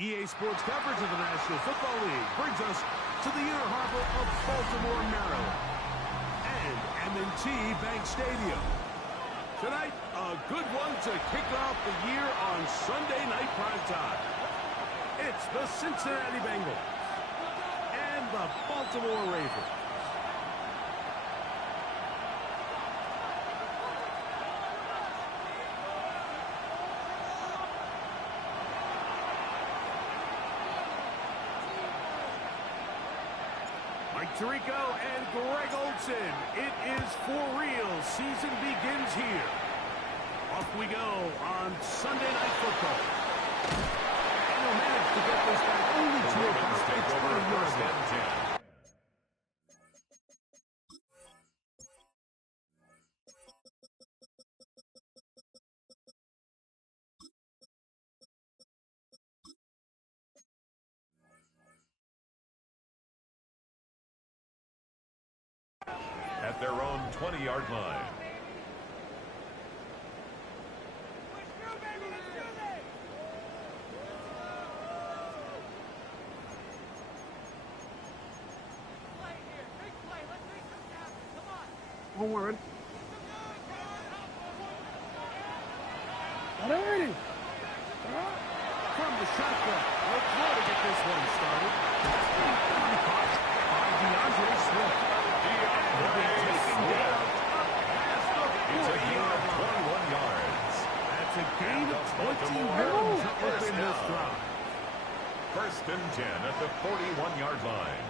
EA Sports coverage of the National Football League brings us to the inner harbor of Baltimore, Maryland, and M&T Bank Stadium. Tonight, a good one to kick off the year on Sunday night primetime. It's the Cincinnati Bengals and the Baltimore Ravens. Mike Tirico and Greg Olsen. It is for real. Season begins here. Off we go on Sunday Night Football. And they'll manage to get this back only to about its 20-yard line. At their own 20-yard line. Forward. Ready. From the shotgun. Let's try to get this one started. Caught by DeAndre Swift. He'll be taken down past the 40-yard line. 21 yards. That's a gain of 20 yards to open this drive. First and 10 at the 41-yard line.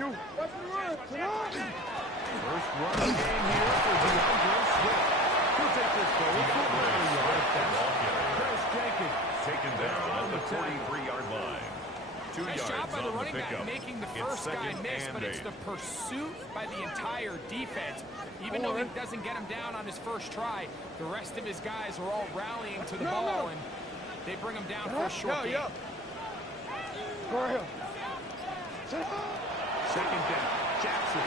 First run of the game here for DeAndre Swift. He'll take this forward for 11 yards. Chris Jenkins taken down at the 43-yard line. 2 Nice yards job by the on running the back pickup. making the It's first guy second miss, and but it's 8. the pursuit by the entire defense. Even though he doesn't get him down on his first try, the rest of his guys are all rallying to the ball, and they bring him down for a short gain. Second down. Jackson.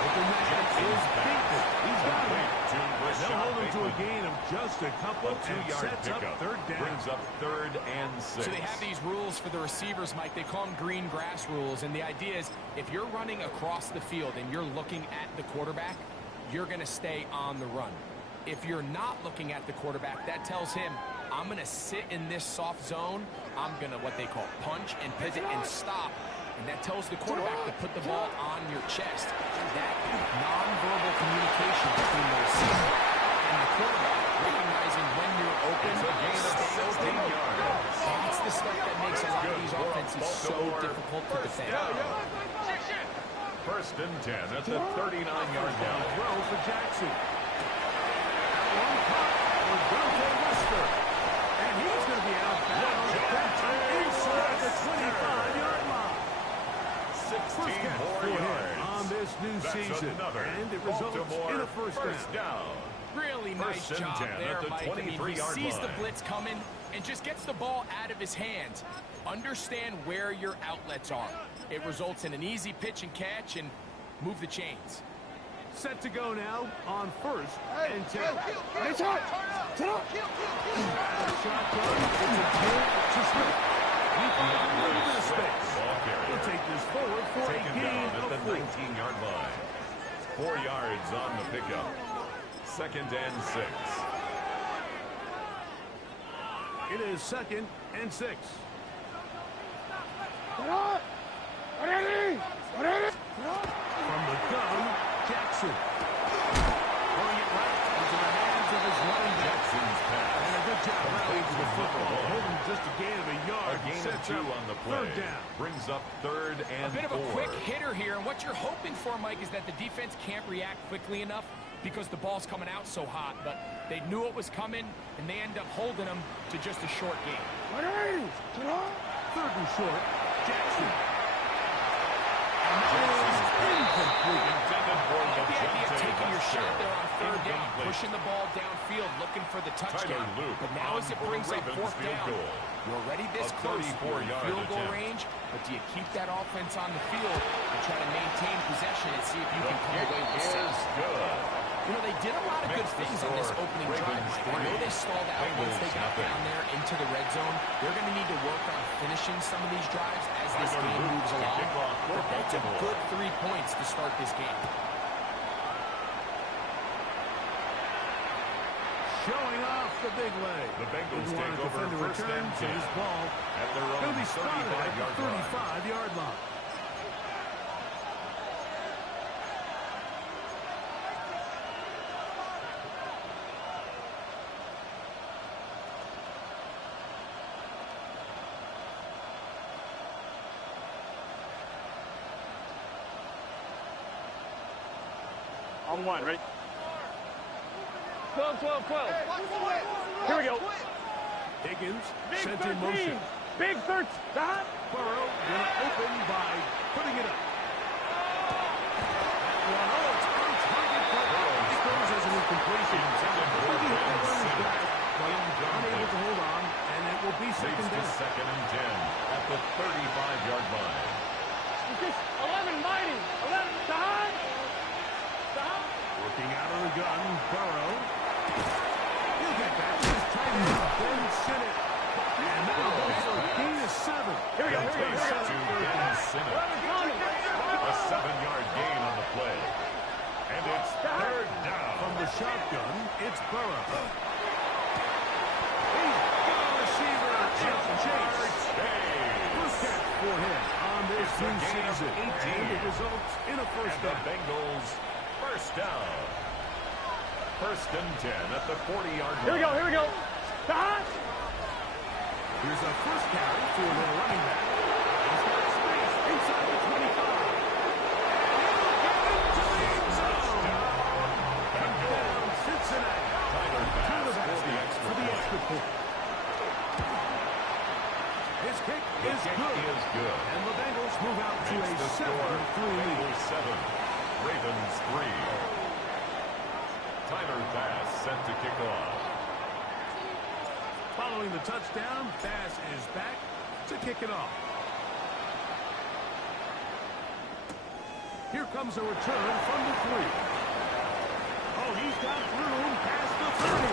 Open man is beaten. He's got him. They'll hold him to a gain of just a couple. A 2-yard sets up pickup. third down. Brings up 3rd and 6. So they have these rules for the receivers, Mike. They call them green grass rules, and the idea is if you're running across the field and you're looking at the quarterback, you're going to stay on the run. If you're not looking at the quarterback, that tells him, I'm going to sit in this soft zone. I'm going to what they call punch and pivot and stop. And that tells the quarterback to put the ball on your chest. That nonverbal communication between the receiver and the quarterback, recognizing when you're open, stay open. That's the stuff that makes a lot of these offenses so difficult to defend. First and 10 at the 39-yard line. Throw for Jackson. One caught for Dante Wester. And he's going to be out inside the 25-yard line. 16 more yards on this new season. And it results in a first down. Really nice First and job 10 there, at the Mike. I mean, he 23-yard sees the line. blitz coming and just gets the ball out of his hands. Understand where your outlets are. It results in an easy pitch and catch and move the chains. Set to go now on first and 10. Shotgun. It's a good to Swift. He finds a little bit of space. He'll take this forward for a gain at of the 4. 19-yard line. 4 yards on the pickup. Second and 6. It is second and 6. From the gun, Jackson. Throwing it right into the hands of his running back. Jackson's pass. And a good job rallying to the football. Holding just a gain of a yard. A gain of Sets 2 up on the play. third down. Brings up 3rd and 4. A bit of a quick hitter here, and what you're hoping for, Mike, is that the defense can't react quickly enough because the ball's coming out so hot, but they knew it was coming, and they end up holding them to just a short gain. Third and short, Jackson. And that is incomplete. Intended for The idea of Devontae taking your Wester. shot there on third down, Incomplete. pushing the ball downfield, looking for the touchdown. Tyler Luke But now as it on brings up Ravens fourth field down, goal. you're already this A close to 34-yard field goal attempt. range, but do you keep that offense on the field and try to maintain possession and see if you can come away with Is 6? good. You know, they they did a lot of good things on this opening drive, Mike. I know they stalled out once they got down there into the red zone. They're going to need to work on finishing some of these drives as this game moves along. But that's a good 3 points to start this game. Showing off the big leg. The Bengals take over first and 10 his ball at their own 35-yard line. On one, ready? 12, 12, 12. Here we go. Higgins Big sent 13. in motion. Big 13. Burrow going to open by putting it up. That one, it's on target, but it goes as an incompletion. Unable to hold on, and it will be second down. Second and 10 at the 35-yard line. It's just 11 mighty. 11 behind. Working out of the gun, Burrow. He'll get that. He's tight end. Ben Sinnott. And that'll go for a gain of 7. Here we go. A 7-yard gain on the play. And it's third down. From the shotgun, it's Burrow. He's got a receiver. Chase. First catch for him on this new season. 18. It results in a first down. The Bengals first down. First and 10 at the 40-yard line. Here we go. Here's a first carry for the running back. He's got space inside the 25. Into the end zone. Down Cincinnati. Tyler Bass for the extra point. His kick is good. And the Bengals move out to a 7-3 lead. 7. Ravens 3. Tyler Bass set to kick off. Following the touchdown, Bass is back to kick it off. Here comes a return from the 3. Oh, he's got room past the 30.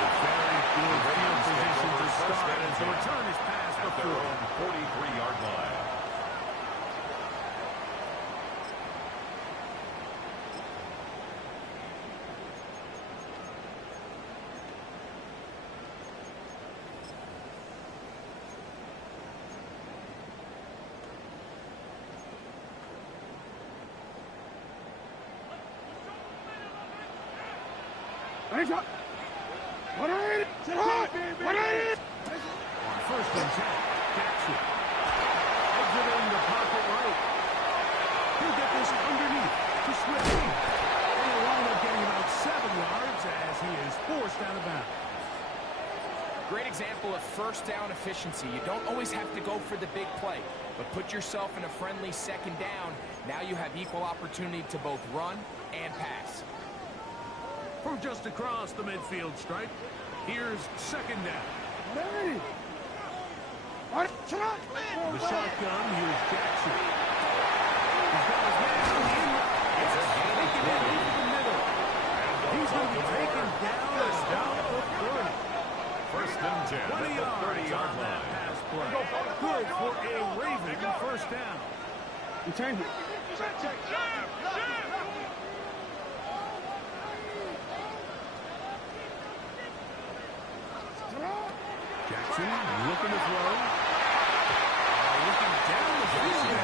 A very good field position to start as the return is past the 40. 43-yard line. On first and 10, Jackson. Exiting the pocket right. He'll get this underneath to Swift. And he'll wind up getting about 7 yards as he is forced out of bounds. Great example of first down efficiency. You don't always have to go for the big play, but put yourself in a friendly second down. Now you have equal opportunity to both run and pass. From just across the midfield stripe, here's second down. The shotgun, here's Jackson. He's got his man in the end. It's taken in over the middle. He's going to be taken down the 30. First and 10 at 20 the yards 30-yard on that line. pass play. Good for a Raven first down. Jackson looking to throw. Looking down the field.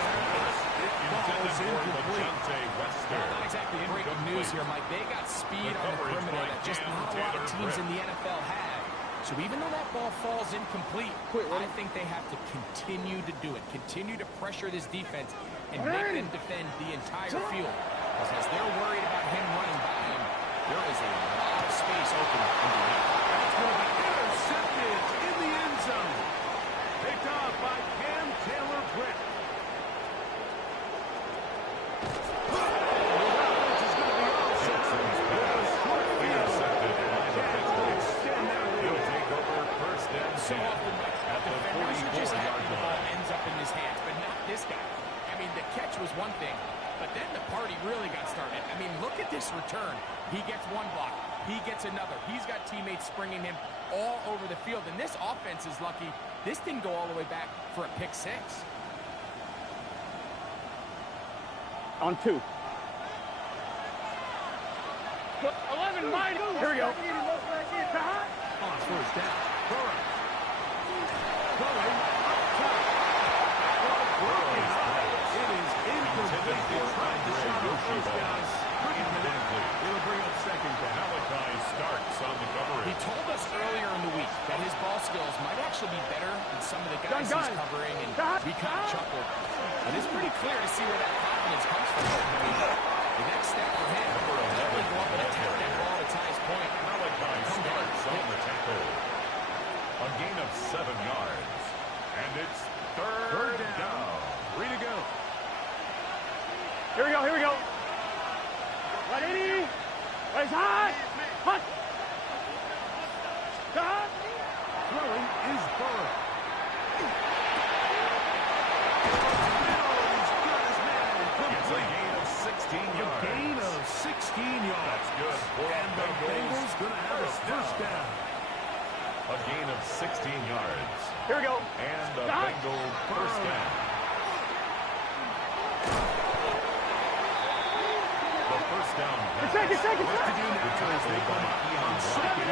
It falls incomplete. Not exactly breaking news here, Mike. They got speed on the perimeter that just not a lot of teams in the NFL have. So even though that ball falls incomplete, I think they have to continue to do it. Continue to pressure this defense and make them defend the entire field. Because as they're worried about him running by him, there is a lot of space open underneath. That's going to be intercepted in the end zone. Picked off by Cam Taylor-Britt. So often, Mike, defenders are just happy the ball ends up in his hands, but not this guy. I mean, the catch was one thing, but then the party really got started. at this return. He gets one block. He gets another. He's got teammates springing him all over the field. And this offense is lucky. This didn't go all the way back for a pick six. On 2. 11 mighty. Here we go. On first down. Burrow. Going up top. Broken up. It is incomplete. They tried to shot on first down. Couldn't connect. It'll bring up second down. Malachi starts on the coverage. He told us earlier in the week that his ball skills might actually be better than some of the guys he's covering, and we kind of chuckled. And it's pretty clear to see where that confidence comes from. I mean, the next step for him, definitely go up and attack that ball at its highest point. Malachi starts on the tackle. A gain of 7 yards. And it's third down. 3 to go. Here we go. Here we go. Ready? Raise high. Hunt. Cut. Throwing is Burrow. It's a gain of 16 A yards. gain of 16 yards. That's good for And the Bengals going to have a first down. A gain of 16 yards. Here we go. And the Stop. Bengal first down. The first down pass. Second. What to do now is they come up on second.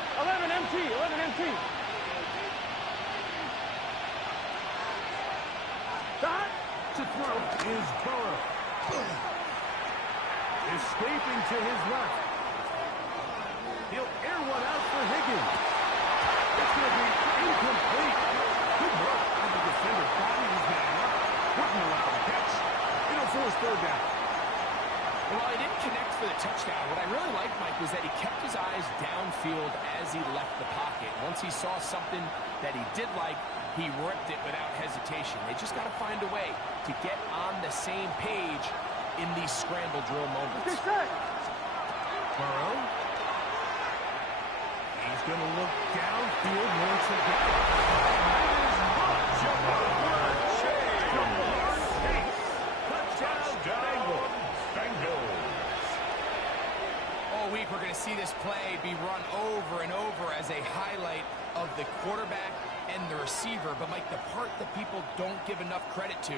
11 MT. To throw is Burrow. Escaping to his left. He'll air one out for Higgins. It's going to be incomplete. Good work on the defender. Body his man up. Wouldn't allow the catch. It'll force third down. Well, he didn't connect for the touchdown. What I really liked, Mike, was that he kept his eyes downfield as he left the pocket. Once he saw something that he did like, he ripped it without hesitation. They just got to find a way to get on the same page in these scramble drill moments. Burrow. He's going to look downfield once again. Touchdown, Bengals. All week, we're going to see this play be run over and over as a highlight of the quarterback and the receiver. But, Mike, the part that people don't give enough credit to,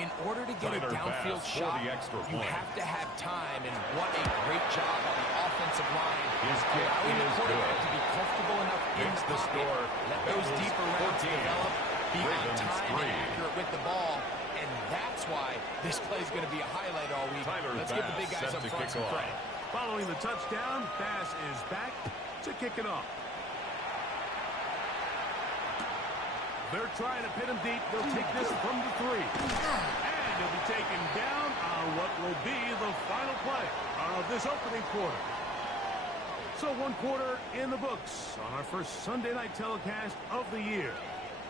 in order to get a downfield shot, you have to have time. And what a great job on the offensive line. Allowing the quarterback to be comfortable enough in the pocket. Let those deeper routes develop. Be on time and accurate with the ball. And that's why this play is going to be a highlight all week. Let's give the big guys up front some credit. Following the touchdown, Bass is back to kick it off. They're trying to pin him deep. They'll take this from the 3. And he'll be taken down on what will be the final play of this opening quarter. So 1 quarter in the books on our first Sunday night telecast of the year.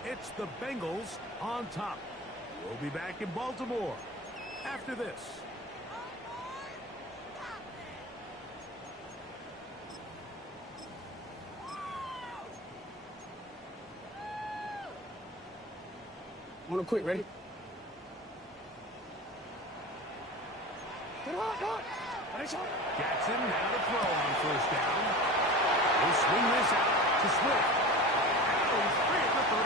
It's the Bengals on top. We'll be back in Baltimore after this. Want to quit, ready? Jackson now to throw on first down. He'll swing this out to Swift. Now he's free at the 35.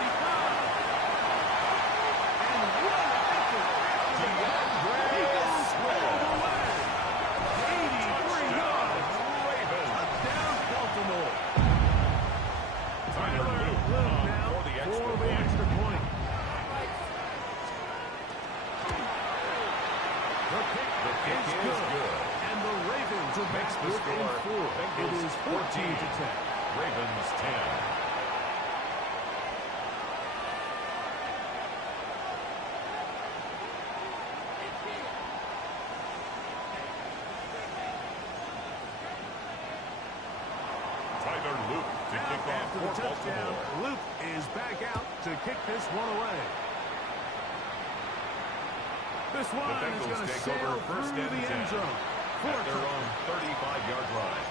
And what an effort after the he goes all the way. 83 yards. Touchdown, Baltimore. Tyler Luke now for the extra for the point. extra point. The kick is good. And the Ravens are Makes back the score. within 4. It Bengals is 14 to 10. Ravens 10. Tyler Luke to kick off After the for touchdown, Baltimore. Luke is back out to kick this one away. This The one is Bengals going to take sail over first through and the 10 end zone. at their own 35-yard line.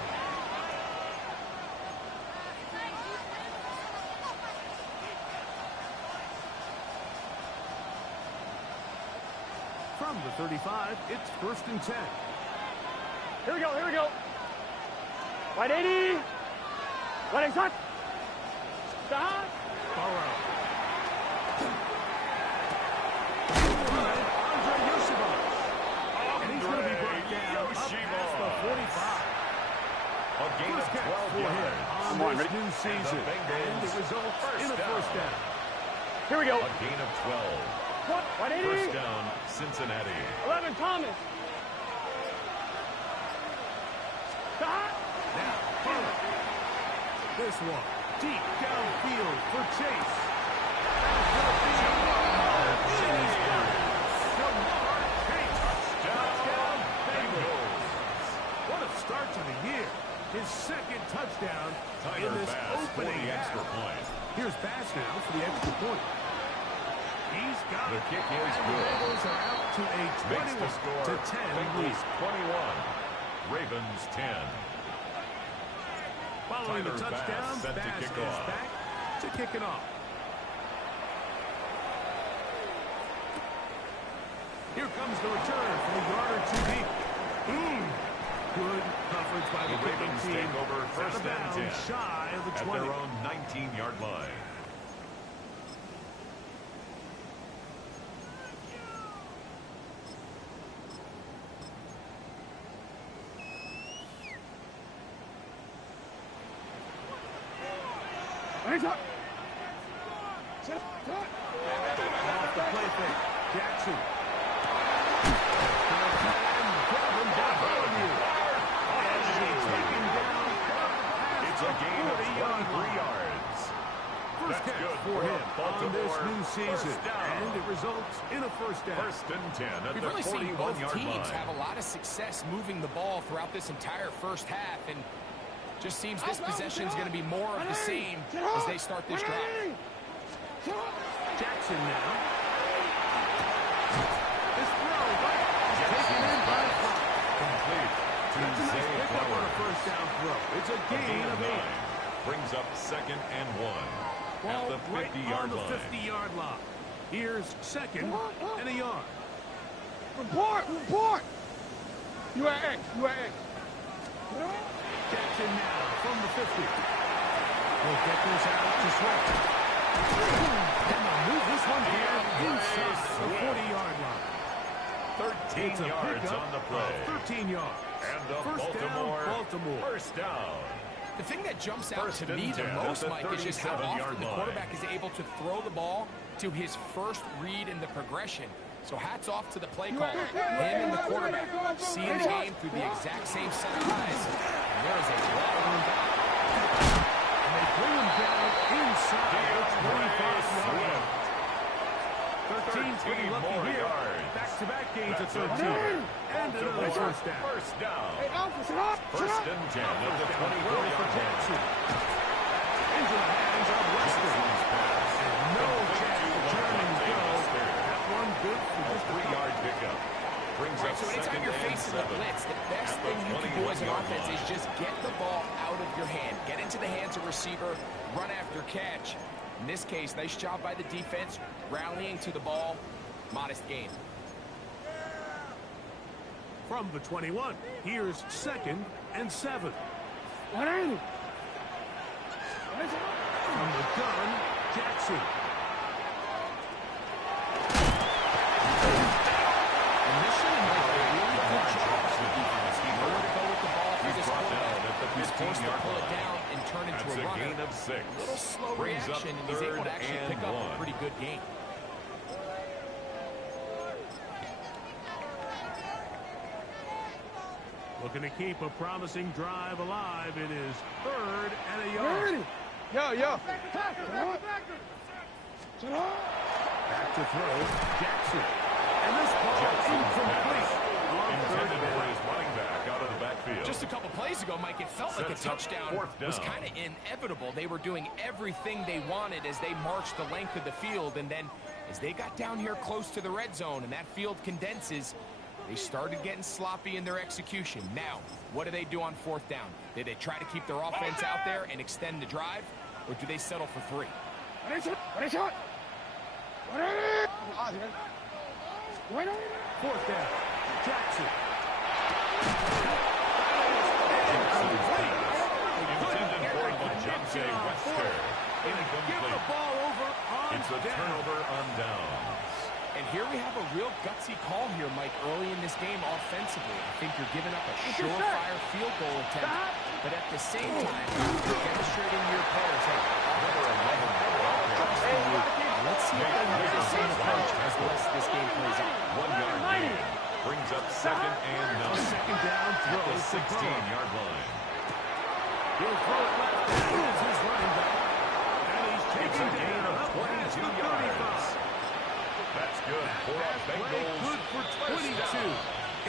From the 35, it's 1st and 10. Here we go, here we go. Right 80. Right shot. Stop. Burrow. Andre Yosibas. And he's going to be brought down up past the 45. A gain of 12 yards. On this new season. And it results in a first down. Here we go. A gain of 12. What? Right 80. First down, Cincinnati. 11, Thomas. Stop. Now, Burrow. This one, deep downfield for Chase. Touchdown, Bengals. What a start to the year. His second touchdown in this opening extra half. point. Here's Bass now for the extra point. He's got The it. kick is And the good. Bengals are out to a Makes the score 21-10 lead. Bengals 21, Ravens 10. Following the Tyler Bass touchdown, set to Bass kick is off. back to kick it off. Here comes the return from a yard or two deep. Good coverage by the The kicking Ravens team. take over Out first of and bounds, 10 shy of the at 20. their own 19-yard line. Off the play fake. Jackson. It's a gain of 23 yards. First That's catch good for him on this Baltimore. new season. First down. And it results in a first down. First and 10 at We've the really seen both 41-yard teams line. have a lot of success moving the ball throughout this entire first half, and just seems this possession is going to be more of the same as they start this drive. Jackson now. This throw taken in by Flowers. Complete to That's a nice Zay pickup on a Flowers. first down throw. It's a A gain of 8. 9 brings up 2nd and 1 Ball at the right 50-yard on the line. 50-yard line. Here's 2nd and a yard. Report. You are X. Jackson now from the 50. Will get this out to Swift. And they'll move this one here inside the 40-yard line. 13 It's a yards pickup on the play. of 13 yards. And the First Baltimore, down, Baltimore. first down. The thing that jumps out First to and me the 10 most, at the Mike, is just how 37-yard often the line. quarterback is able to throw the ball to his first read in the progression. So hats off to the play caller. Him and the quarterback seeing the game through the exact same set of eyes. And there is a lot of room back. And they bring him down inside the 25-yard line. 13 pretty lucky more here. yards. Back-to-back gains at 13. Baltimore. And another first down. First down. Shut First and 10 at the Throw for 24-yard Jackson. line. Into the hands of Weston. And no chance to turn and go. That one good for just a 3-yard pickup. Brings Right, up so anytime 2nd you're and facing the 7 blitz, the best at the thing you can do as an 21-yard offense is line. just get the ball out of your hand. Get into the hands of receiver, run after catch. In this case, nice job by the defense, rallying to the ball. Modest gain. From the 21, here's 2nd and 7. From the gun, Jackson. Initially, Mike, a really good job by the defense. He knew where to go with the ball for He's this brought down quarterback. at the He's forced to 15-yard pull it line. down and turn into That's a a runner. gain of 6. A little slow Brings up reaction, and he's able to actually 3rd pick up and a 1. pretty good gain. Looking to keep a promising drive alive. It is 3rd and a yard. Yo. Back to throw, Jackson. And this ball incomplete. On Intended 3rd for down. his running back out of the backfield. Just a couple plays ago, Mike, it felt like a Sets up touchdown 4th was down. kind of inevitable. They were doing everything they wanted as they marched the length of the field, and then as they got down here close to the red zone and that field condenses, they started getting sloppy in their execution. Now, what do they do on 4th down? Do they try to keep their offense out there and extend the drive, or do they settle for 3? Fourth down. Jackson. Intended for LaJohnsy Webster. Give the ball over on It's a turnover on downs. And here we have a real gutsy call here, Mike, early in this game offensively. I think you're giving up a surefire field goal attempt, but at the same time, you're demonstrating your players, hey, trusting you. Let's see if they have the same approach as the rest of this game plays out. 1 yard gain brings up second and 9. Second down throw. At the 16-yard line. He'll throw it left. Here's his running back. And he's taken gain down of 22 yards. That's good for a Bengals good for 22.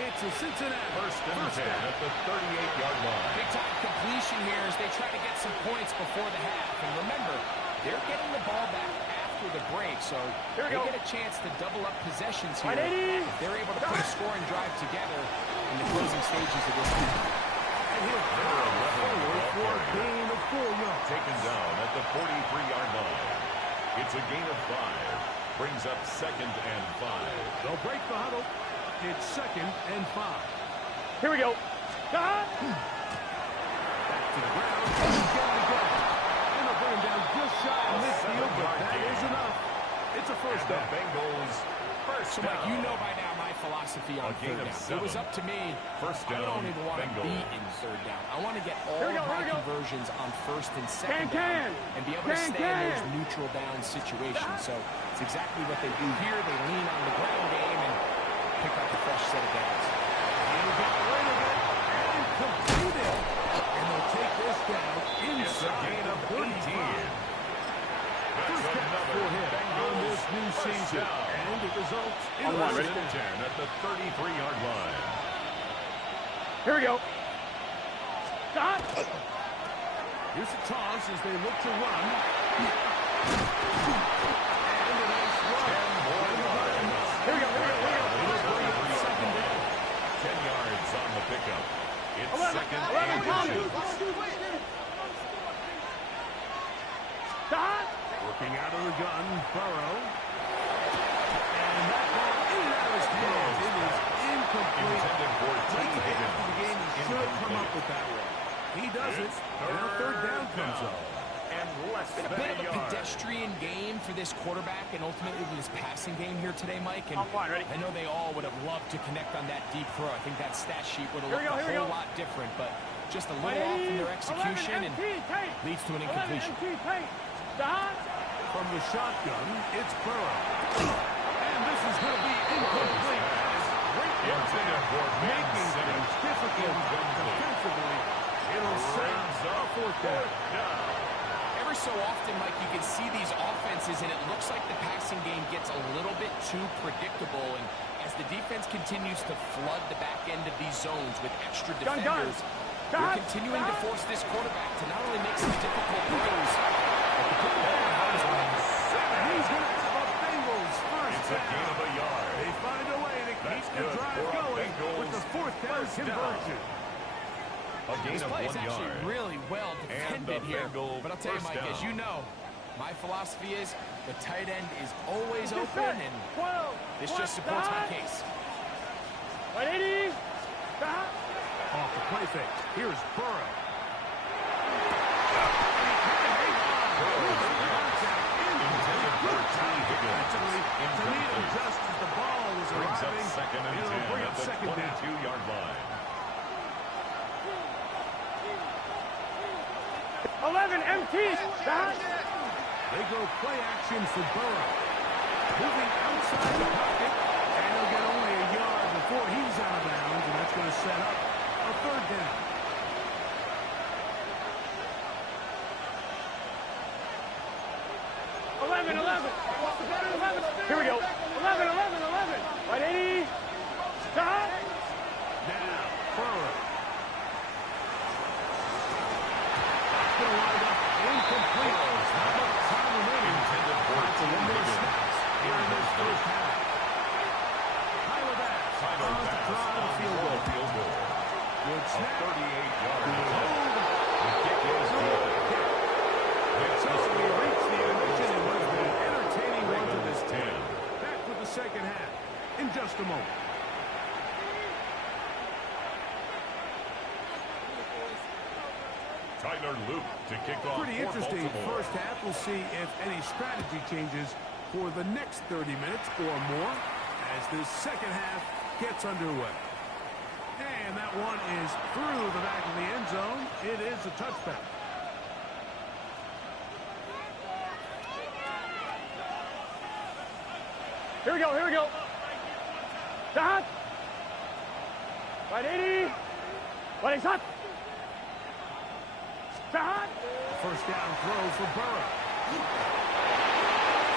It's a Cincinnati first and 10 at the 38-yard line. Big time completion here as they try to get some points before the half. And remember, they're getting the ball back after the break, so they get a chance to double up possessions here if they're able to put a scoring drive together in the closing stages of this game. And he'll throw forward for a gain of 4 yards. Taken down at the 43-yard line. It's a gain of 5. Brings up second and 5. They'll break the huddle. It's second and 5. Here we go. Back to the ground. He's got it again. And they'll bring him down just shy of midfield, but that is enough. It's a first down. The Bengals first So, down. Mike, you know by now my philosophy on third down. It was up to me. First I down, don't even want to be Bengals. in third down. I want to get all of my conversions on first and second down and be able to stay in those neutral down situations. So it's exactly what they do here. They lean on the ground game and pick up a fresh set of downs. He'll get rid of it and complete it. And they'll take this down It's a inside gain of 18. First down for him on this new season. And it results in a First first and 10 at the 33-yard line. Here we go. Here's a toss as they look to run. And a nice run. 10 more yards. Here we go. Second down. 10 yards on the pickup. It's 11, second 11, and Tommy. 2. Working out of the gun, Burrow. And that ball in and out of his hands. It is incomplete. Intended for T. Right after Higgins. the game, he should have come up with that one. He does it, and a third down comes up. And less Been a than bit a of a yard. pedestrian game for this quarterback and ultimately this passing game here today, Mike. And On one, ready? I know they all would have loved to connect on that deep throw. I think that stat sheet would have Here we looked go, a here we whole go. lot different, but just a little off in their execution and leads to an incompletion. From the shotgun, it's Burrow. And this is going to be incomplete. Intended for Making things difficult defensively. It'll send a fourth down. Every so often, Mike, you can see these offenses, and it looks like the passing game gets a little bit too predictable. And as the defense continues to flood the back end of these zones with extra defenders, they're continuing to force this quarterback to not only make some difficult throws, but to put the ball in harm's way. He's going to have a Bengals first It's a down. gain of a yard. They find a way to keep That's the good drive for a going Bengals with the fourth down first down. conversion. A gain This of play 1 is actually yard. really well And the defended here. Bengal But I'll tell you, first Mike, as down. you know, my philosophy is the tight end is always open, and this just supports my case. 180. Off the play fake. Here's Burrow. Intended for T. Higgins. To meet him just as the ball was Brings up arriving. second and It'll 10 bring at up the second down. 22-yard line. 11 MT. They go play action for Burrow. Moving outside the pocket, and he'll get only a yard before he's out of bounds, and that's going to set up a third down. Here we go. 11. 180. Stop. Now, Burrow. That's going to wind up incomplete. Not much time remaining. Intended for That's T. a limited Higgins. snaps here in this first half. Tyler Bass Tyler on to Bass try the on field for goal. a field goal. Good A snap. 38-yard Hold. The kick is good. Hits So the we score. reach the end of what has been an entertaining one to this Ravens 10. Back with the second half in just just a moment. Tyler Luke to kick off. Pretty interesting first half. We'll see if any strategy changes for the next 30 minutes or more as this second half gets underway. And that one is through the back of the end zone. It is a touchback. Here we go, here we go. Shot. Right 80. Right shot. Shot. First down throw for Burrow.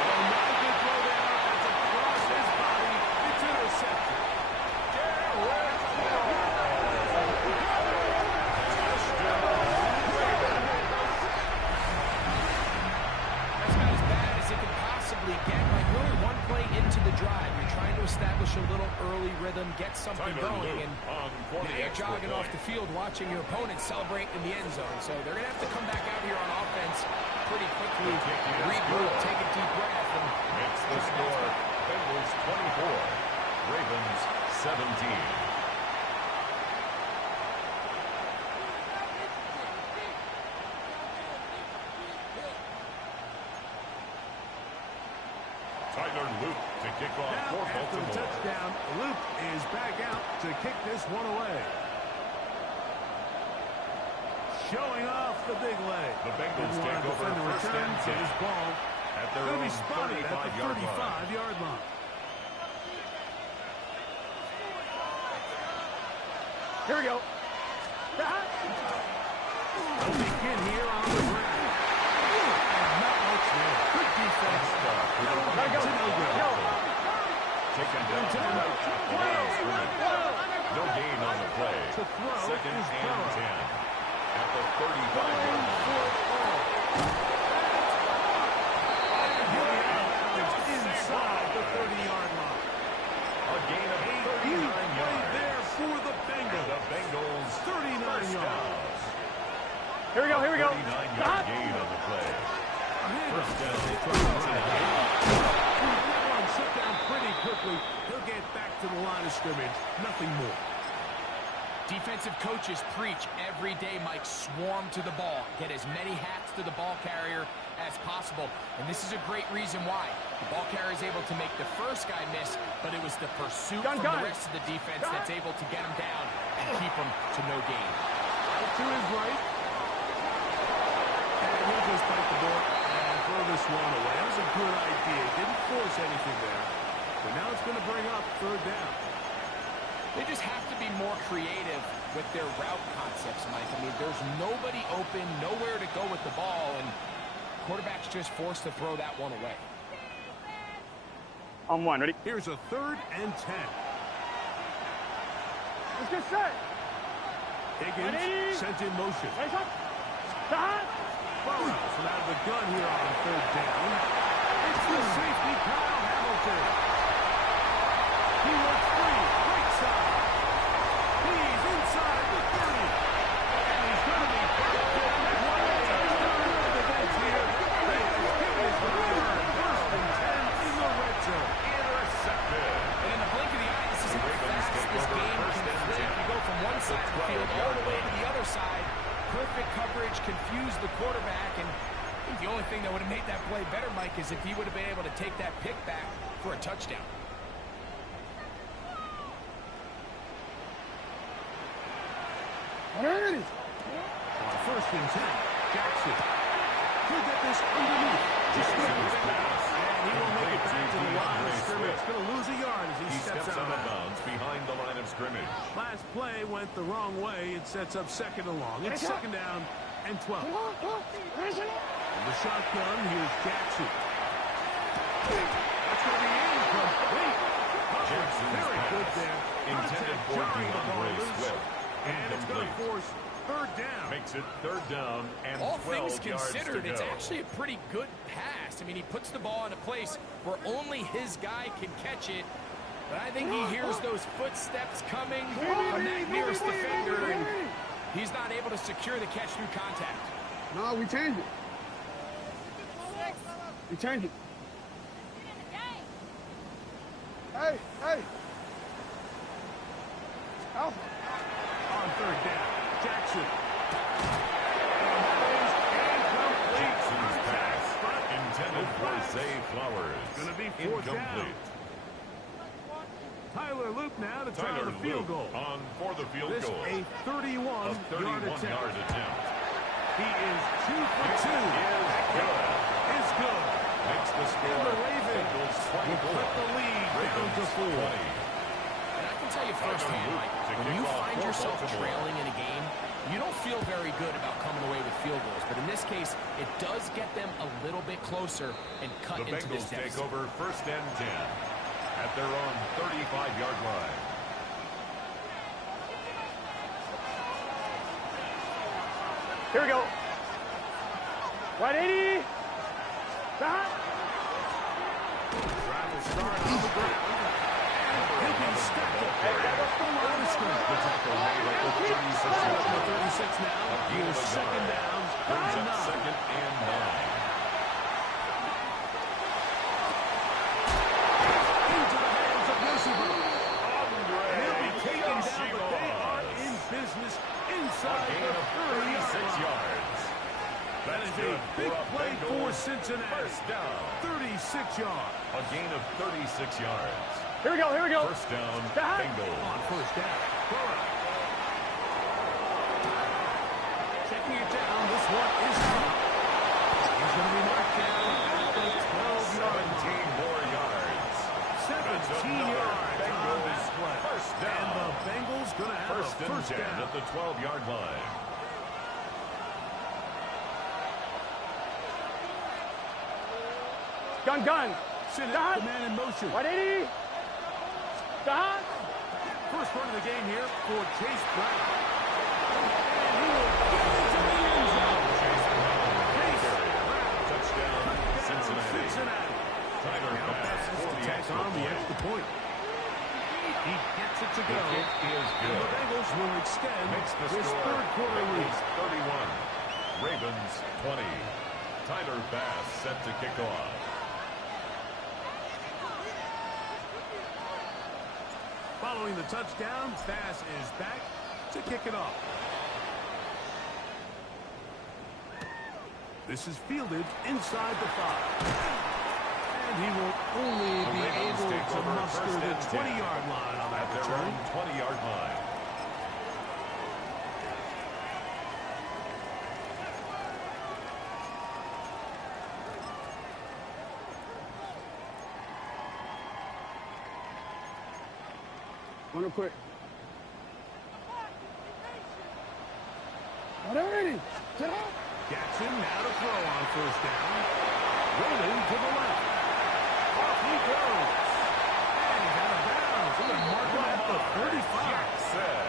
Oh, not a good throw there. That's across his body. It's intercepted. That's about as bad as it could possibly get. Like, really one play into the drive. You're trying to establish a little early rhythm, get something going, and now you're jogging off the field watching your opponent celebrate in the end zone. So they're going to have to come back out here on offense pretty quickly, regroup, take a deep breath. And makes the score Bengals 24, Ravens 17. Tyler Luke to kick off Now, for after the Baltimore. touchdown, Luke is back out to kick this one away. Showing off the big leg. The Bengals take over first and 10 his ball. at their Going to own be spotted at the 35-yard line. 35-yard line. Here we go. Shot. They'll begin here on the ground. And not much there. Good defense. Gotta go. Go. Taken down to the right at the line of scrimmage. No gain on the play. To throw Second is and Burrow. 10 at the 35-yard line. Inside the 30-yard line. A gain of 39 yards. There for the And Bengals. the Bengals 39 first yards. down. Here we go, here we go. 39-yard Shot. gain on the play. First down. That one shut down pretty quickly. He'll get back to the line of scrimmage. Nothing more. defensive coaches preach every day, Mike, swarm to the ball. Get as many hats to the ball carrier as possible. And this is a great reason why. The ball carrier is able to make the first guy miss, but it was the pursuit from the rest of the defense that's able to get him down and keep him to no gain. Out to his right. And he'll just bite the ball and throw this one away. That was a good idea. Didn't force anything there. But now it's going to bring up third down. They just have to be more creative with their route concepts, Mike. I mean, there's nobody open, nowhere to go with the ball, and quarterback's just forced to throw that one away. On one, ready? Here's a 3rd and 10. Let's get set. Higgins Ready? sent in motion. Ready, shot. Shot. Burrow from out of the gun here on 3rd down. It's the safety, Kyle Hamilton. He works free, right side. He's inside the 30. And he's going to be backed in at one of the defense here. He has given his receiver 1st and 10 in the red zone. Intercepted. And in the blink of the eye, this is how Ravens fast take this over game first can and flip. 10. You go from one side of the field all the way to the other side. Perfect coverage, confuse the quarterback, and I think the only thing that would have made that play better, Mike, is if he would have been able to take that pick back for a touchdown. There it is. On 1st and 10, Jackson. He'll get this underneath. Just Jackson's pass. and he will make it back to the line of Incomplete. scrimmage. Going to lose a yard as He he steps steps out out of of bounds. bounds behind the line of scrimmage. Last play went the wrong way. It sets up 2nd and long. It's 2nd down and 12. In the shotgun, here's Jackson. That's going to be incomplete. Jackson's Very pass. good there. Intended for Jarring the ball DeAndre loose. Swift. And it's going to Incomplete. force 3rd down. Makes it 3rd down and All 12 things yards considered, to it's go. actually a pretty good pass. I mean, he puts the ball in a place where only his guy can catch it. But I think he hears those footsteps coming from that nearest defender, and he's not able to secure the catch through contact. No, we changed it. We changed it. Hey, hey. Out. On third down, Jackson. And that is incomplete. Jackson's pass intended for Zay Flowers. Going to be fourth down. Incomplete. Tyler Luke now to try Tyler the field Luke goal. on for the field This goal. a 31-yard attempt. attempt. He is 2 for 2. Good. It's good. Makes the And score. the Ravens Bengals will 24. cut the lead down to 4. 20. And I can tell you firsthand, Mike, when you find yourself trailing in a game, you don't feel very good about coming away with field goals. But in this case, it does get them a little bit closer and cut The into this Bengals take deficit. over first and 10 at their own 35-yard line. Here we go. Right 80. Stop. Trying to start on the ground. And he can stack it. On the screen. The tackle made at the 36-yard line. 36 now. Here's second down. Brings up 9. second and 9. Into the hands of Yoshiba. He'll be taken down, but they are in business inside A gain the of 30-yard 36 line. yards. That is a big play for Cincinnati. First down. 36 yards. A gain of 36 yards. Here we go. Here we go. First down, Stop. Bengals. On first down. Burrow. Checking it down. This one is up. He's going to be marked down at the 12-yard 17 line. more yards. 17 yards on that play. First down. And the Bengals going to have First a and first 10 down. at the 12-yard line. Gun. Sit it, Stop. the man in motion. Right 80. Stop. First run of the game here for Chase Brown. And he will get into the end zone. Chase Brown. Touchdown, Cincinnati. Tyler Now Bass passes for to the tack extra on the point. extra point. He gets it to The go. kick is And the good. Bengals will extend Makes the this score. third quarter lead. Bengals 31. Ravens 20. Tyler Bass set to kick off. Following the touchdown, Bass is back to kick it off. This is fielded inside the 5. And he will only The be Ravens able take to over muster first the and 10 20-yard line on that At their return. own 20-yard line. Real quick. Already. Sit up. Jackson now to throw on first down. Rolling to the left. Off he goes. And he's out of bounds. He's going to mark him at the 35. Jackson.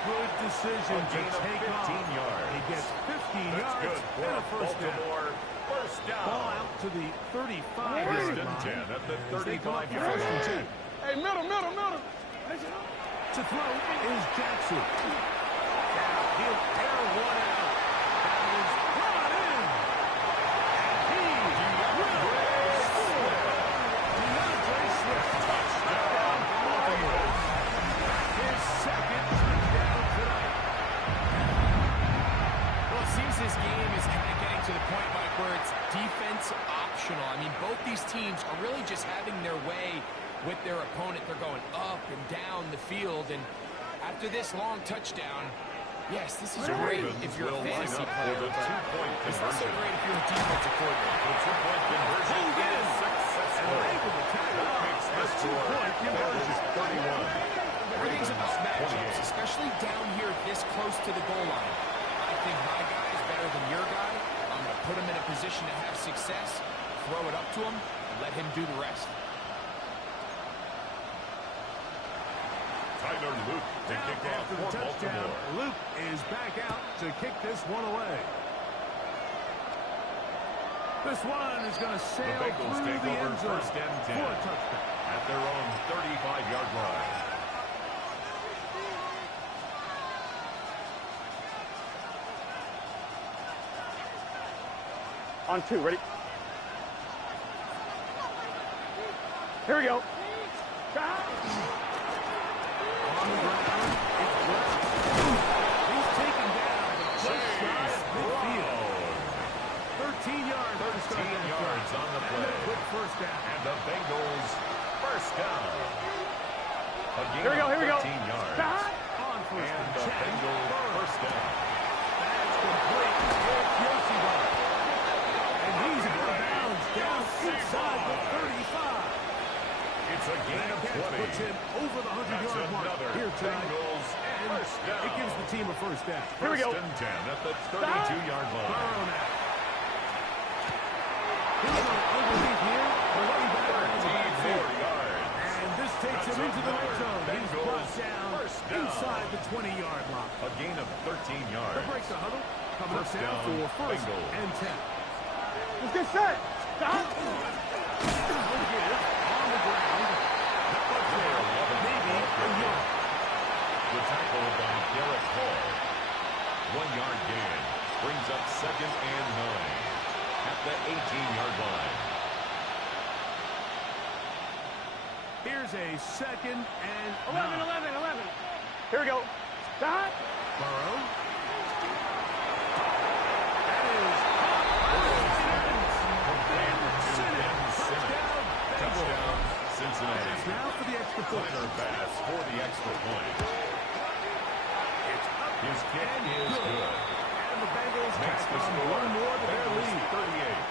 Good decision A to gain of take 15 off. yards. He gets 15 That's yards good for and a first down. Baltimore. First down. Ball out to the 35-yard First line. and 10 at the As they come up 35-yard first and line. 10. Hey, middle. To throw is Jackson. Now he'll tear one out. That is brought in. And he will score. DeAndre Swift. Touchdown, Baltimore. His second touchdown tonight. Well, it seems this game is kind of getting to the point, Mike, where it's defense optional. I mean, both these teams are really just having their way with their opponent. They're going up and down the field, and after this long touchdown, yes, this is great if you're a fantasy player, with a but two-point it's not so conversion. great if you're a defensive coordinator. The two-point conversion Hold in. is successful. And able to tag it off. Makes the A score. two-point conversion. Bengals 31. Everything's about matchups, 28. especially down here this close to the goal line. I think my guy is better than your guy. I'm going to put him in a position to have success, throw it up to him, and let him do the rest. Tyler Luke to Now, kick off after the for touchdown, Baltimore. Luke is back out to kick this one away. This one is going to The sail Bengals through take the over end zone first and 10 for a touchdown. at their own 35-yard line. On 2. Ready? Here we go. Stop. On the ground, Bengals first down. That's complete. It's Yoshida. And he's out of bounds down inside the 35. It's a gain of 20. Puts him over the 100-yard mark here tonight. Bengals first down. It gives the team a first down. Here we go. First and 10 at the 32-yard line. Burrow now. He'll go underneath here. The way back on the backfield. 34 yards. And this takes him into the red zone. He's brought down inside the 20-yard line. A gain of 13 yards. The break the huddle. Coming up First now down, for first Bengals. and 10. Let's get set. Stop. He'll give on the ground. Not much there. Maybe a yard. The tackle by Garrett Hall. 1 yard gain. Brings up second and 9 at the 18-yard line. Here's a second and 11, 11, 11. Here we go. Stop. Burrow. Touchdown, Cincinnati. It's now for the extra point. Tyler Bass for the extra point. It's up. His kick is good. And the Bengals Makes tack the on score. one more to their Bengals lead. 38.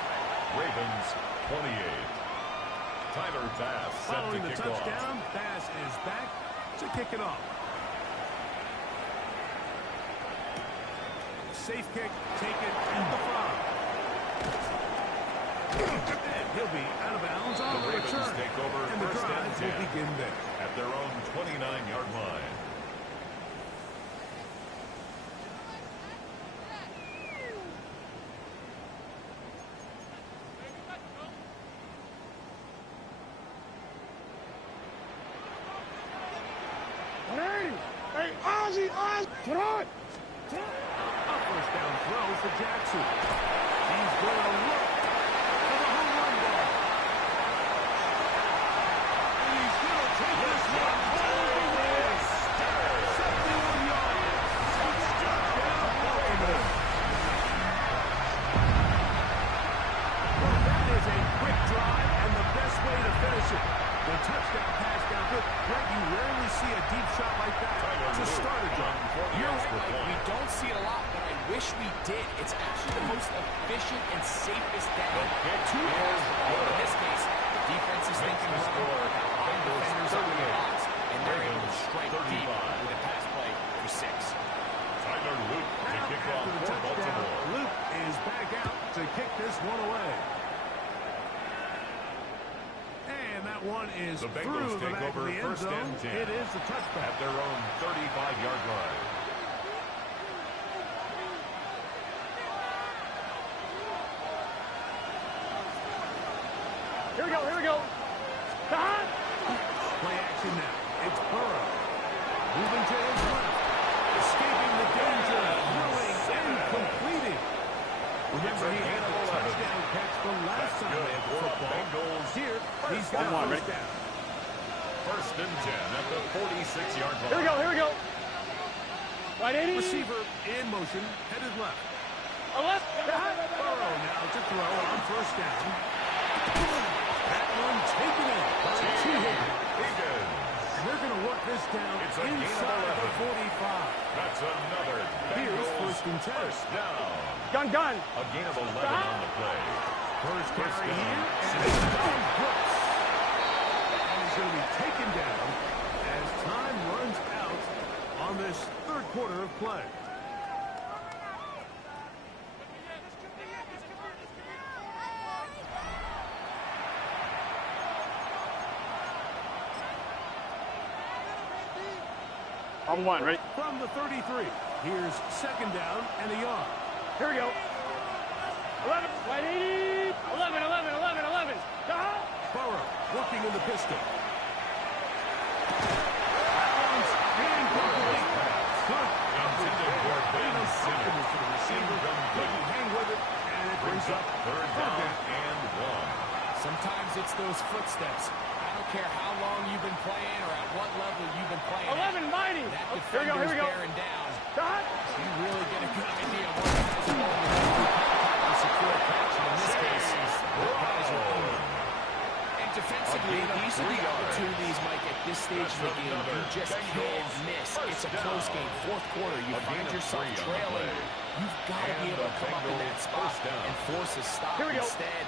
Ravens 28. Tyler Bass set to Following the kick touchdown, off. Bass is back to kick it off. Safe kick taken in the 5. And he'll be out of bounds on The the Ravens return. take over And the first and drive 10 will begin there. at their own 29-yard line. Hey, Ozzy, throw it. A first down throw for Jackson. He's going to look for the home run ball. And he's going to take this one all the way. 71 yards. Touchdown, Baltimore. Well, that is a quick drive and the best way to finish it. The touchdown pass down good. Greg, you rarely see a deep shot like that to start a drive. You're right, we don't see it a lot, but I wish we did. It's actually the most efficient and safest down to pass the ball. In this case, the defense is thinking rubber, defenders up in the box, and they're able to strike deep with a pass play for 6. Tyler Luke to Now, kick after off the for touchdown, Baltimore. Luke is back out to kick this one away. And that one is The through Bengals the take back of over the end first zone. and 10 It is the touchback. at their own 35-yard line. Here we go, here we go. Stop. Play action now. It's Burrow. Moving to his left. Escaping the danger. Throwing and completing. Remember, he had a touchdown catch the last time they had the football. Bengals Here, he's got Come on, first ready? down. First and 10 at the 46-yard line. Here we go, here we go. Right, 80. Receiver in motion, headed left. Left. Burrow now to throw on first down. That one taken in by T-Higgins. Higgins. And they're going to work this down It's a gain of inside the 11. 45. That's another Here's Bengals first and 10. first down. Gun. A gain of 11 on the play. First First carry down. here, and it's Don Brooks. And he's going to be taken down as time runs out on this third quarter of play. On one, ready? From the 33, here's second down and a yard. Here we go. 11. Right, 80. 11, 11, 11, 11. Stop. Burrow working in the pistol. That one's incomplete. Good. Intended for Ben Simmons. For the receiver. Couldn't hang with it, and it brings up Third down and 1. Sometimes it's those footsteps. I don't care how long you've been playing or at what level you've been playing. 11, mighty. That Here we go, defender's here we go. bearing down. Stop. You really get a good idea of what guys are going to do to secure a catch. And in this case, the guys are open. And defensively, these are the opportunities, Mike, at this stage of the game. You just can't miss. It's it's a close game, fourth quarter, you find yourself trailing, you've got to be able to come up in that spot and force a stop. Instead,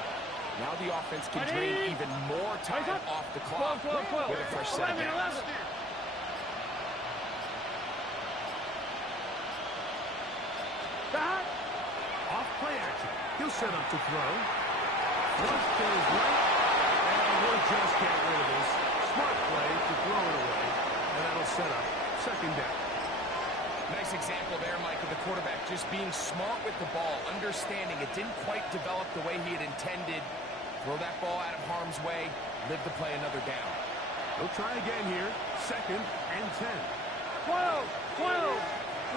now the offense can drain even more time off the clock with a fresh set of downs. Off play action. He'll set up to throw. Once goes right, and we'll just get rid of this. Smart play to throw it away, and that'll set up second down. Nice example there, Mike, of the quarterback just being smart with the ball, understanding it didn't quite develop the way he had intended. Throw that ball out of harm's way, live to play another down. He'll try again here. Second and 10. 12, 12.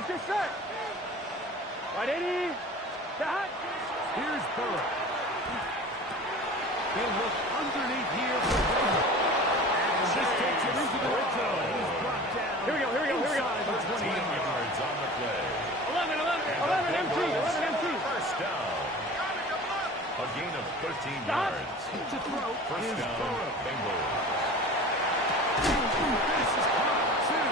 It's just set. Right, 80. Stop. Here's Burrow. He'll look underneath here for Burrow. And this takes him into the red zone. He's brought down. Here we go. Inside the 20 yards on the play. 11 MT. First down. A gain of 13 Stop. yards. to throw. First Is down, Burrow. Bengals. This is caught two.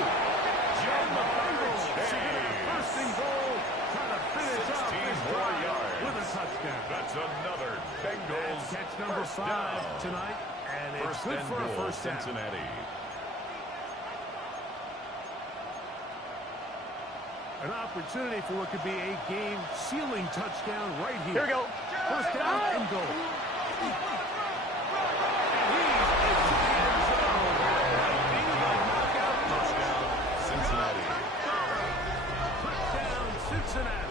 John the Bengals first and goal, trying to finish off 16 this more drive yards. with a touchdown. That's another Bengals That's catch number first 5 down. tonight, and it's First good and for a goal, first down. Cincinnati. An opportunity for what could be a game-sealing touchdown right here. Here we go. First down and goal. And he's into the end zone. Bingo, knockout Touchdown, Cincinnati. Touchdown, Cincinnati.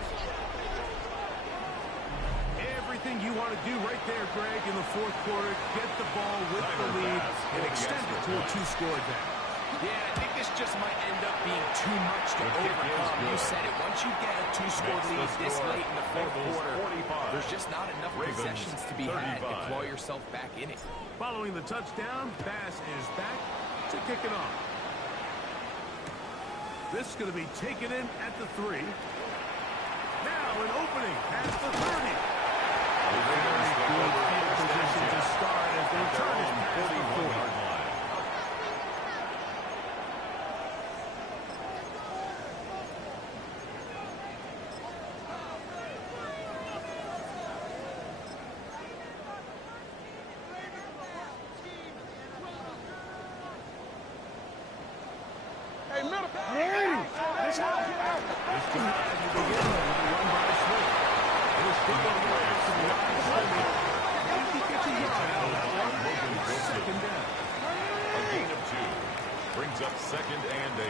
Everything you want to do right there, Greg, in the fourth quarter. Get the ball with the lead and extend it to a two-score advantage. Yeah, I think this just might end up being too much to overcome. You said it. Once you get a two-score lead this late in the fourth quarter, there's just not enough possessions to be had to claw yourself back in it. Following the touchdown, pass is back to kick it off. This is going to be taken in at the 3. Now an opening at the 30. Very good field position to start as they turn his pass to 40. Hey, middle. This drive you begin with a run by Smith. He'll stick on the way to the line of scrimmage. And he gets a yard out of that one. Second down. A gain of 2 brings up second and 8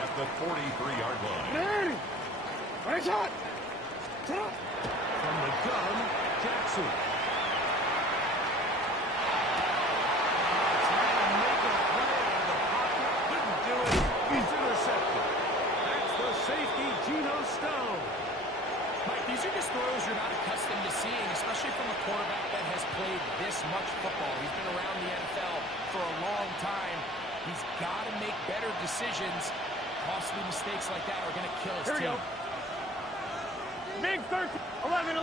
at the 43-yard line. Right shot. From the gun, Jackson. Trying to make a play out of the pocket. Couldn't do it. He's intercepted. That's the safety, Geno Stone. Mike, these are just throws you're not accustomed to seeing, especially from a quarterback that has played this much football. He's been around the NFL for a long time. He's got to make better decisions. Costly mistakes like that are going to kill his Here we team. go. Big 13. 11.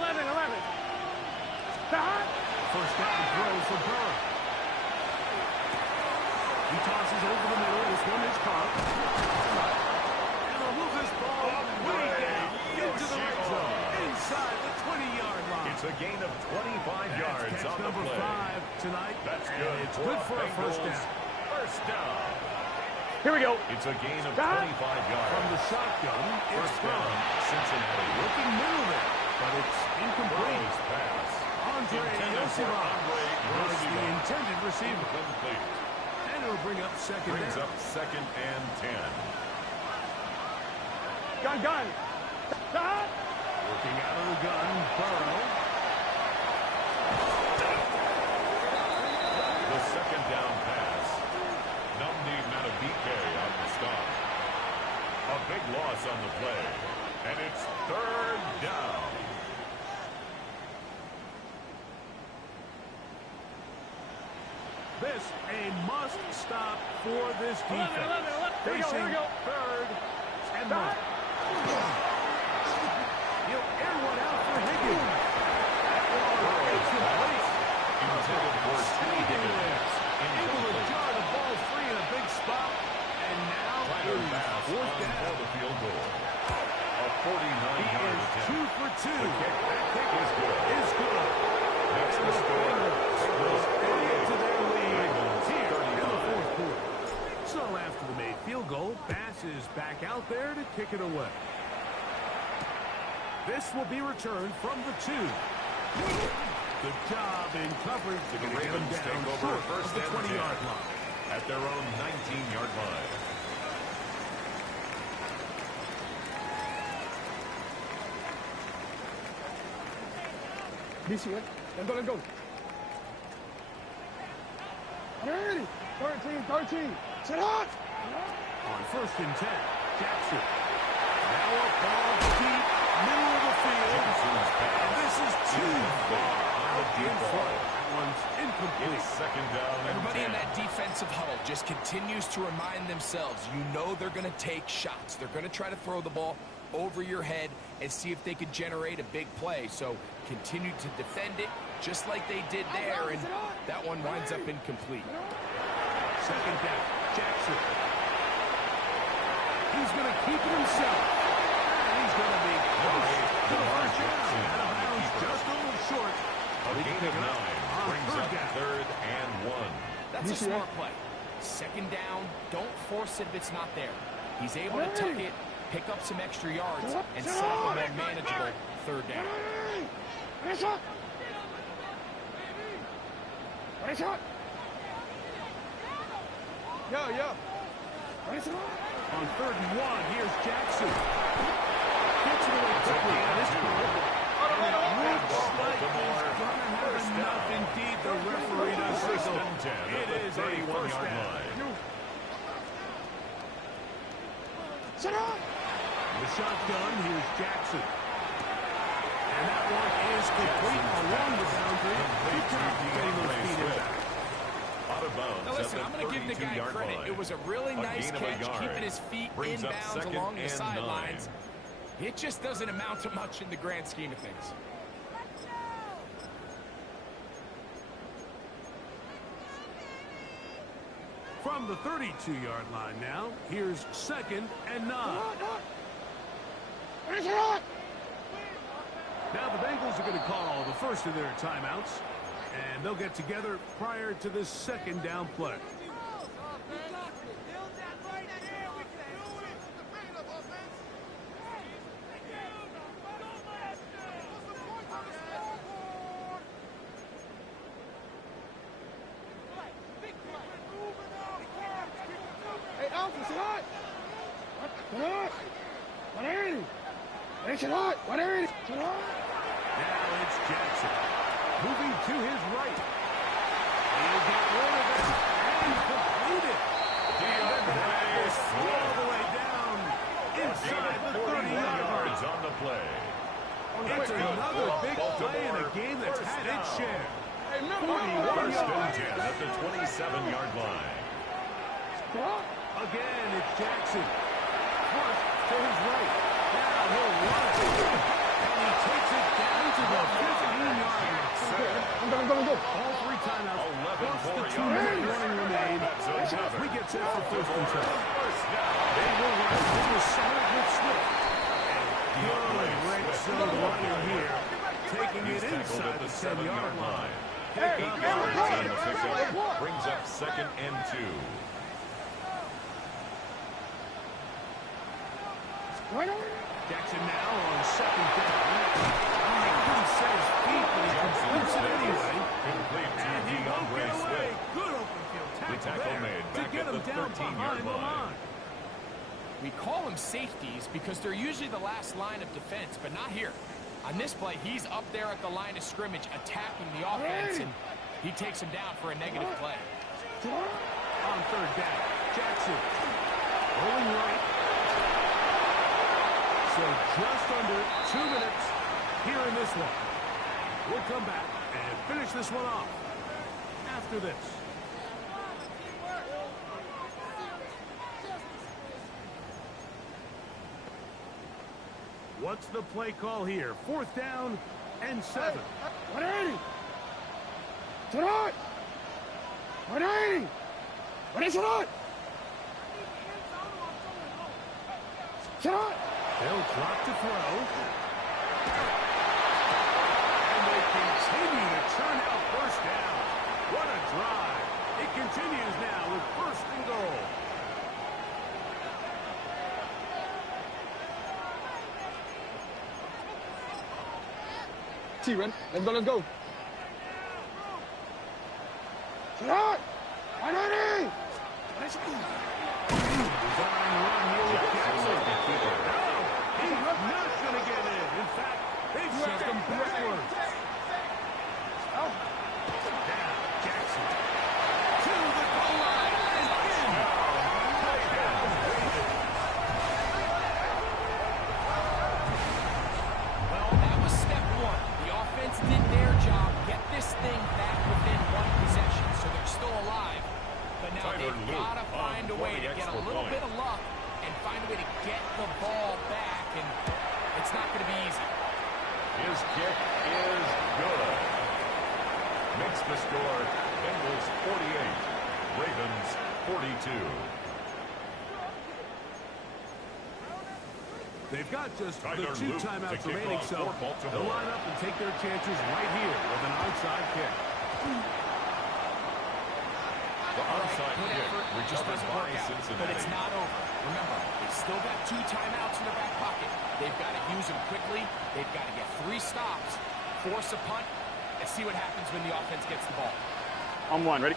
Stop. First down throw for Burrow. He tosses over the middle. This one is caught. And they'll move this ball way down into the red zone. Inside the 20-yard line. It's a gain of 25 yards Catch on the number play. 5 tonight. That's and good. it's good for a first Bengals. down. First down. Here we go. It's a gain of Stop. 25 yards. From the shotgun, it's First down, Burrow. Cincinnati. Looking middle there, but it's incomplete. Burrow's pass. Andre Intended for Yosima Andre was the Yosima. intended receiver. Incomplete. And it'll bring up second Brings down. up second and 10. Gun. Stop. Working out of the gun, Burrow. The second down pass. Nnamdi Madubuike on the stop. A big loss on the play. And it's third down. This a must stop for this defense. 11. Here we Facing go. third and Stop. 1. He'll air one out for Higgins. That ball is complete. Intended for T. Higgins. Able to jar the ball free in a big spot. And now Tyler he's Bass pass Fourth on down. for the field goal. A 49-yard He is attempt. 2 for 2. The kick is good. Is good. Makes the score. Bengals Adding to 48. their lead Bengals here in the 35. fourth quarter. So after the made field goal, Bass is back out there to kick it away. This will be returned from the 2. Good job in coverage. The Gonna get him Ravens down take over short first of the and 20-yard 10 line. at their own 19-yard line. BC, let's go. Ready? 13. Sit up. On first and 10, Jackson. Now a ball deep, middle of the field. Jackson's pass. And this is too far out in Deep ball. front. That one's incomplete. It's second down and Everybody 10. in that defensive huddle just continues to remind themselves, you know they're going to take shots. They're going to try to throw the ball over your head and see if they could generate a big play. So continue to defend it just like they did there, and that one winds up incomplete. Second down, Jackson. He's going to keep it himself. And he's going to be close to the first down. Out of bounds, just a little short. A He can gain pick of it up 9 on brings third up down. third and 1. That's a smart play. Second down, don't force it if it's not there. He's able to tuck it, pick up some extra yards, and set up a more manageable third down. On third and 1, here's Jackson. Gets it away quickly. And this looks like he's going to have enough. Indeed, the referee does signal. It is a first down. The shotgun, here's Jackson. And that one is complete along the boundary. Good job getting those feet in back. Out of bounds. Now listen, at I'm going to give the guy 32-yard credit. line. It was a really nice gain of a catch, yard. keeping his feet Brings up inbounds second along the and sidelines. 9. It just doesn't amount to much in the grand scheme of things. From the 32-yard line now, here's second and 9. Now the Bengals are going to call the first of their timeouts, and they'll get together prior to this second down play. Now it's Jackson, moving to his right. He'll get rid of it and complete it. And they're going to have this all the way down inside the 30-yard yards line. on the play. It's another big play in a game that's had its share. 41 First and yards. 10 at the 27-yard line. Again, it's Jackson. First to his right. Now he'll run it. And he takes it down to the 15-yard line. All three timeouts, plus the 2-minute warning remain. As we get set for first and 10. They will run it to the center with Swift. And great zone running here. Taking it inside the 10-yard line. Brings up second and 2. Jackson now on second down. He couldn't set his feet, but he completes it anyway. Complete to And he won't DeAndre get away. Swift. Good open field The tackle tackle there made to back get at him the down 13-yard behind the line. line. We call them safeties because they're usually the last line of defense, but not here. On this play, he's up there at the line of scrimmage attacking the offense, and he takes him down for a negative play. On third down, Jackson rolling right. So just under 2 minutes here in this one. We'll come back and finish this one off after this. What's the play call here? Fourth down and 7. 180. Tonight. 180. What is it on? They'll clock to throw. And they continue to churn out first down. What a drive. It continues now with first and goal. T-Ren, let's go, let's go. Shot! 180! Design run here with Jackson. No, he's not going to get in. In fact, they've sent him backwards. Down, Jackson. To the goal line and in. Well, that was step one. The offense did their job, get this thing back within one possession, so they're still alive. But now Tyler they've Luke got to find a way on to the get a extra little point. bit of luck and find a way to get the ball back, and it's not going to be easy. His kick is good. Makes the score Bengals 48, Ravens 42. They've got just Tyler the 2 Luke timeouts to kick remaining, off so for Baltimore. they'll line up and take their chances right here with an onside kick. The onside Good kick effort, just recovered doesn't by work out, Cincinnati. but it's not over. Remember, they've still got 2 timeouts in their back pocket. They've got to use them quickly. They've got to get 3 stops, force a punt, and see what happens when the offense gets the ball. On one, ready?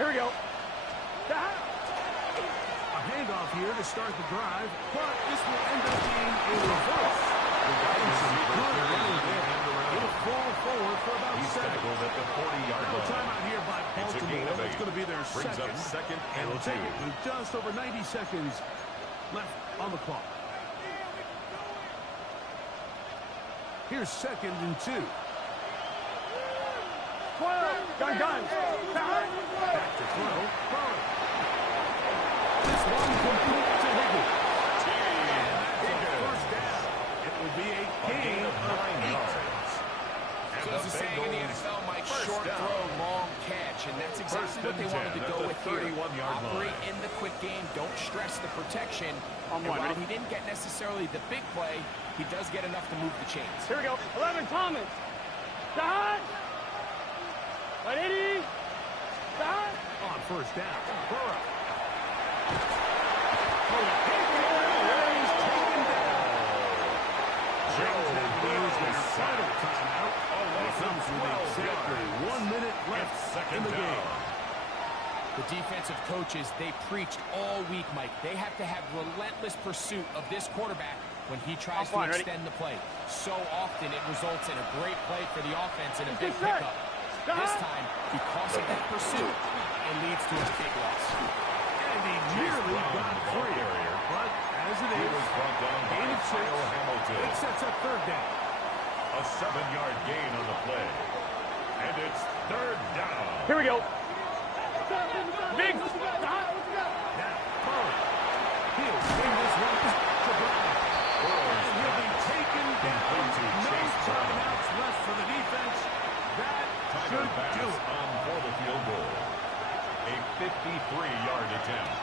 Here we go. A handoff here to start the drive, but this will end up being a reverse. The Giants are good running there. It'll fall forward for about He's 7. tackled at the 40-yard Now, line. timeout here by It's a gain Baltimore. of 8. It's going to be their Brings second. up second and They'll 2. take it with just over 90 seconds left on the clock. Here's second and 2. 12! Gun! Back to throw. Burrow. This one complete to Higgins. And that's a first down. It will be a gain of 9 8. yards. So as the saying in the NFL, Mike, short throw, long catch, and that's exactly what they wanted to go with here. 31-yard Operate line. in the quick game, don't stress the protection. On And one, while ready? he didn't get necessarily the big play, he does get enough to move the chains. Here we go. 11, Thomas. Shot! 180! Shot! On first down. Burrow. Jones has used their final timeout. It comes with exactly 1 minute left in the game. The defensive coaches, they preached all week, Mike. They have to have relentless pursuit of this quarterback when he tries to Ready? extend the play. So often it results in a great play for the offense and a big pickup. This time, because of that pursuit, it leads to a big loss. And he nearly got free. But as it He is, was brought down by gain of 6. Kyle Hamilton. It sets up third down. A 7-yard gain on the play. And it's third down. Here we go. Big! Now, Burrow. He'll swing this one to Brown. And he'll be taken down. No timeouts left for the defense. That Tyler should Bass do it. on for the field goal. A 53-yard attempt.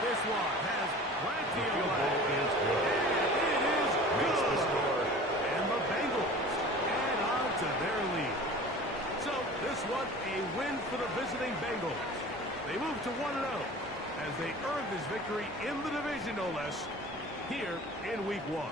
This one has plenty The of field goal leg. is good. It is Makes the good. score. And the Bengals add on to their lead. So this one, a win for the visiting Bengals. They move to 1-0 as they earn this victory in the division, no less, here in Week 1.